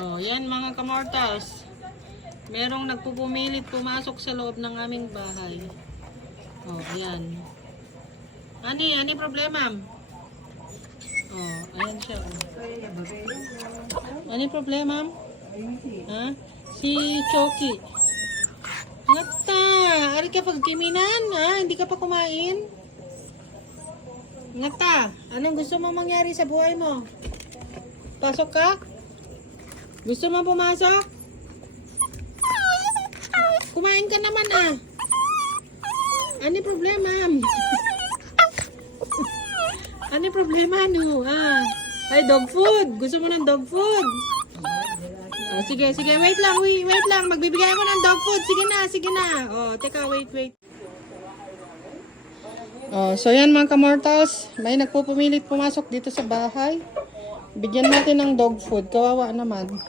Oh, yan mga kamortals. Merong nagpupumilit pumasok sa loob ng aming bahay. Oh, ayan. Ani problema? Oh, ayan siya. Oh. Ani problema? Ha? Si Choki. Ngata, ari ka pagkiminan, ha? Hindi ka pa kumain? Ngata, anong gusto mo mangyari sa buhay mo? Pasok ka? Gusto mo pumasok? Kumain ka naman ah. Ano problema? Ano problema no? Ah. Ay, dog food. Gusto mo ng dog food? Oh, sige. Wait lang. Magbibigay ako ng dog food. Sige na. Oh, teka, wait. Oh, so yan mga kamortals. May nagpupumilit pumasok dito sa bahay. Bigyan natin ng dog food. Kawawa naman.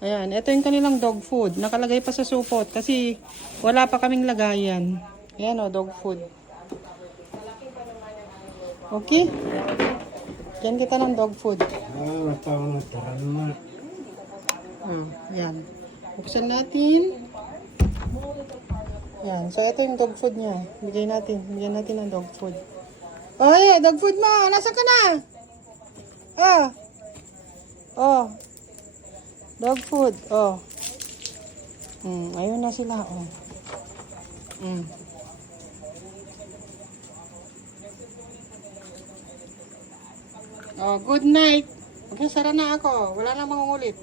Ayan, ito yung kanilang dog food. Nakalagay pa sa supot kasi wala pa kaming lagayan. Ayan o, dog food. Okay? Diyan kita ng dog food. Ayan. Buksan natin. Ayan, so ito yung dog food niya. Bigyan natin ng dog food. Oh, yeah, dog food mo. Nasaan ka na? Oh. Dog food. Oh. Ayun na sila. Oh. Oh, good night. Okay, sara na ako. Wala na mangungulit.